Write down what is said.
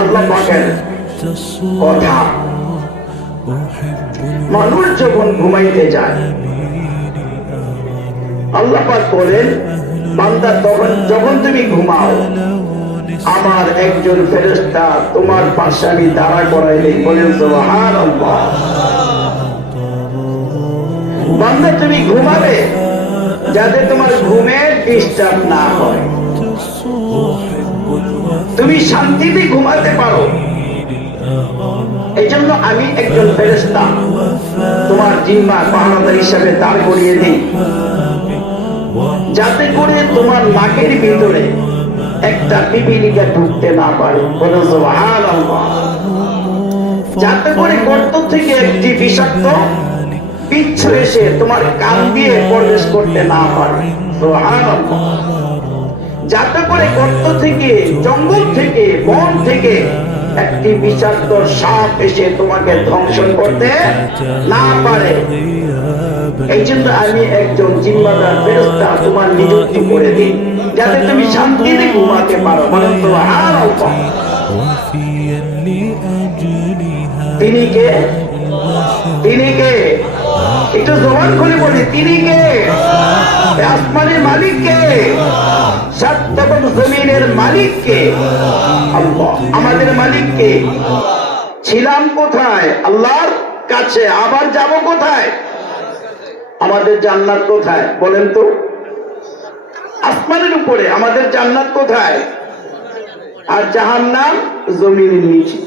আল্লাহ পাকের কথা, মানুষ যখন ঘুমাইতে যায় আল্লাহ পাক বলেন, বান্দা যখন তুমি ঘুমাও আমার একজন ফেরেশতা তোমার পাশে আমি দাঁড়া করাই দেই। বলেন সুবহানাল্লাহ। বান্দা তুমি ঘুমাবে যাতে তোমার ঘুমে ডিস্টার্ব না হয়, তুমি শান্তিতে ঘুমাতে পারো। এই জন্য আমি একজন ফেরেশতা তোমার জিম্মা পাহারাদার হিসাবে দাঁড় করিয়ে দিই, যাতে করে তোমার নাকের ভিতরে একটা পিপিলিকা ঢুকতে না পারে। বলেন সুবহানাল্লাহ। যাতে করে গর্ত থেকে একটি বিষাক্ত বিচ্ছু এসে তোমার কান দিয়ে প্রবেশ করতে না পারে। সুবহানাল্লাহ। যাতে করে গর্ত থেকে, জঙ্গল থেকে, বন থেকে একটি বিষাক্ত সাপ এসে তোমাকে ধ্বংস করতে না পারে। এই জন্য আমি একজন জিম্মাদার ফেরেশতা তোমার নিযুক্ত করে দিই, যাতে তুমি শান্তিতে ঘুমাতে পারো। বলেন সুবহানাল্লাহ। তিনি কে? তিনি কে? একটু জবান খুলে বলি, তিনি কে? আসমানের মালিক কে? সাত জমিনের মালিক কে? আল্লাহ। আমাদের মালিক কে? ছিলাম কোথায়? আল্লাহর কাছে। আবার যাব কোথায়? আমাদের জান্নাত কোথায় বলেন তো? আসমানের উপরে। আমাদের জান্নাত কোথায়? আর জাহান্নাম জমিনের নিচে।